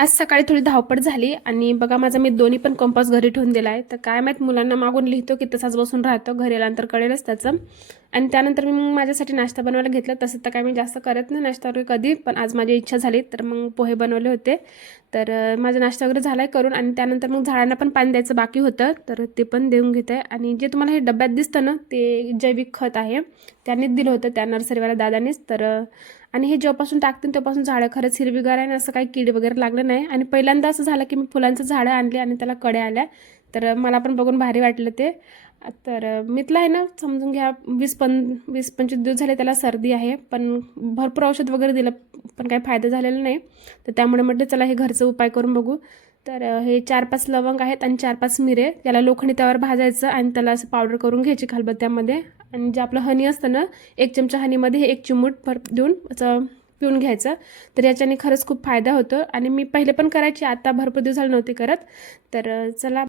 आज सकाळी थोडी धावपळ झाली आणि बघा माझा मी दोन्ही पण कंपास घरी ठेवून दिला आहे. तर काय माहीत मुलांना मागून लिहितो की तसाच बसून राहतो, घरी आल्यानंतर कळेलच त्याचं. आणि त्यानंतर मी मग माझ्यासाठी नाश्ता बनवायला घेतला. तसं तर काय मी जास्त करत नाही नाश्ता वगैरे कधी, पण आज माझी इच्छा झाली तर मग पोहे बनवले होते. तर माझा नाश्ता वगैरे झाला आहे करून आणि त्यानंतर मग झाडांना पण पाणी द्यायचं बाकी होतं, तर ते पण देऊन घेत आहे. आणि जे तुम्हाला हे डब्यात दिसतं ना, ते जैविक खत आहे. त्यांनीच दिलं होतं त्या नर्सरीवाल्या दादानीच. तर आणि हे जेव्हापासून टाकते तेव्हापासून झाडं खरंच हिरवीगार आहे आणि असं काही कीड वगैरे लागलं नाही. आणि पहिल्यांदा असं झालं की मी फुलांचं झाडं आणली आणि त्याला कड्या आल्या, तर मला पण बघून भारी वाटलं ते. तर मितला आहे ना, समजून घ्या 20-25 दिवस झाले त्याला सर्दी आहे, पण भरपूर औषध वगैरे दिलं पण काही फायदा झालेला नाही. तर त्यामुळे म्हटलं चला हे घरचं उपाय करून बघू. तर हे 4-5 लवंग आहेत आणि 4-5 मिरे, त्याला लोखंडी तव्यावर भाजायचं आणि त्याला असं पावडर करून घ्यायची खलबत्त्यामध्ये. आणि जे आपलं हनी असतं ना, 1 चमचा हनीमध्ये हे 1 चिमूट भर देऊन असं पिऊन घ्यायचं. तर याच्याने खरंच खूप फायदा होतो आणि मी पहिले पण करायची, आता भरपूर दिवस झाले नव्हते करत. तर चला